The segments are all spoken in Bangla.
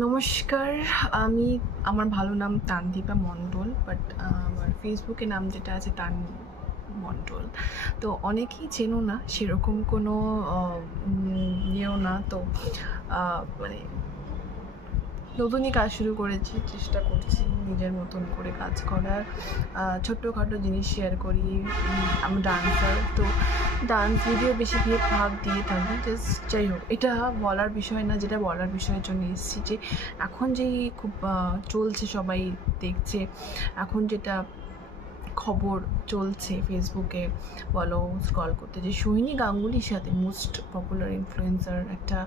নমস্কার। আমি আমার ভালো নাম তানদীপা মণ্ডল, বাট আমার ফেসবুকে নাম যেটা আছে তান মণ্ডল। তো অনেকেই চেনো না, সেরকম কোনো ইয়েও না। তো মানে নতুনই কাজ শুরু করেছি, চেষ্টা করছি নিজের মতন করে কাজ করার। ছোট্টখাটো জিনিস শেয়ার করি। আমি ডান্সার, তো ডান্স ভিডিও বেশিরভাগ ভাগ দিয়ে থাকি। জাস্ট যাই হোক, এটা বলার বিষয় না। যেটা বলার বিষয়ের জন্য এসেছি যে এখন যেই খুব চলছে, সবাই দেখছে, এখন যেটা খবর চলছে ফেসবুকে বলো, স্ক্রল করতে, যে সোহিনী গাঙ্গুলির সাথে মোস্ট পপুলার ইনফ্লুয়েন্সার একটা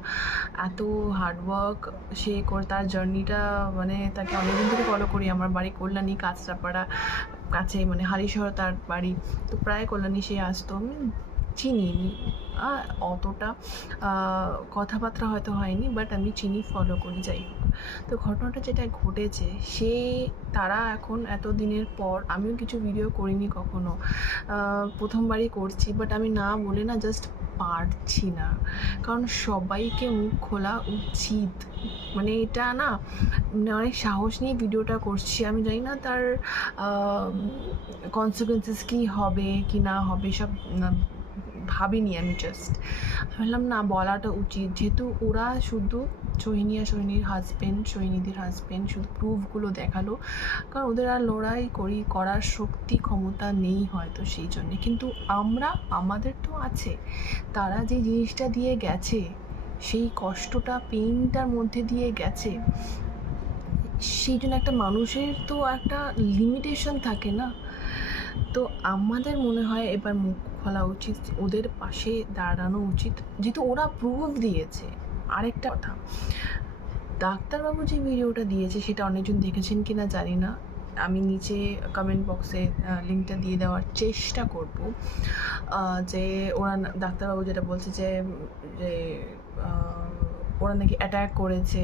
এত হার্ডওয়ার্ক সে করে, তার জার্নিটা মানে তাকে অনেকদিন থেকে ফলো করি। আমার বাড়ি কল্যাণী, কাঁচরাপাড়া কাছে, মানে হালিশহর তার বাড়ি। তো প্রায় কল্যাণী সে আসতো, আমি চিনি অতটা কথাবার্তা হয়তো হয়নি, বাট আমি চিনি, ফলো করি। যাই হোক, তো ঘটনাটা যেটা ঘটেছে, তারা এখন এত দিনের পর, আমিও কিছু ভিডিও করিনি কখনো, প্রথমবারই করছি, বাট আমি না বলে না জাস্ট পারছি না। কারণ সবাইকে মুখ খোলা উচিত, মানে এটা না, মানে অনেক সাহস নিয়ে ভিডিওটা করছি। আমি জানি না তার কনসিকুয়েন্সেস কী হবে কি না হবে, সব ভাবিনি। আমি জাস্ট ভাবলাম না, বলাটা উচিত, যেহেতু ওরা শুধু সোহিনীর সোহিনীদের হাজব্যান্ড শুধু প্রুফগুলো দেখালো, কারণ ওদের আর লড়াই করার শক্তি ক্ষমতা নেই হয়তো, সেই জন্যে। কিন্তু আমাদের তো আছে। তারা যে জিনিসটা দিয়ে গেছে, সেই কষ্টটা, পেইনটার মধ্যে দিয়ে গেছে, সেই জন্য একটা মানুষের তো একটা লিমিটেশন থাকে না। তো আমাদের মনে হয় এবার মুখ খোলা উচিত, ওদের পাশে দাঁড়ানো উচিত, যেহেতু ওরা প্রুফ দিয়েছে। আরেকটা কথা, ডাক্তারবাবু যে ভিডিওটা দিয়েছে সেটা অনেকজন দেখেছেন কি না জানি না, আমি নিচে কমেন্ট বক্সে লিঙ্কটা দিয়ে দেওয়ার চেষ্টা করব। যে ওরা ডাক্তারবাবু যেটা বলছে যে যে ওরা নাকি অ্যাটাক করেছে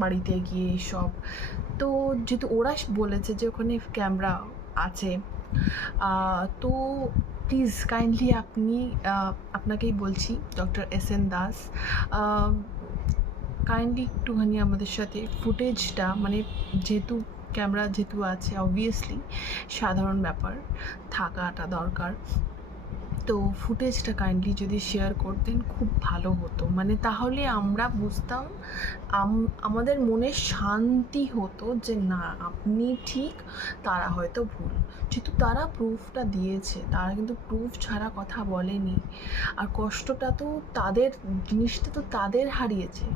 বাড়িতে গিয়ে সব। তো যেহেতু ওরা বলেছে যে ওখানে ক্যামেরা আছে, তো প্লিজ কাইন্ডলি আপনাকেই বলছি, ডক্টর SN দাস, কাইন্ডলি একটুখানি আমাদের সাথে ফুটেজটা, মানে যেহেতু ক্যামেরা যেহেতু আছে, অবভিয়াসলি সাধারণ ব্যাপার, থাকাটা দরকার। তো ফুটেজটা কাইন্ডলি যদি শেয়ার করতেন খুব ভালো হতো, মানে তাহলে আমরা বুঝতাম, আমাদের মনে শান্তি হতো যে না, আপনি ঠিক, তারা হয়তো ভুল। যেহেতু তারা প্রুফটা দিয়েছে, তারা কিন্তু প্রুফ ছাড়া কথা বলেনি। আর কষ্টটা তো তাদের, জিনিসটা তো তাদের হারিয়েছে।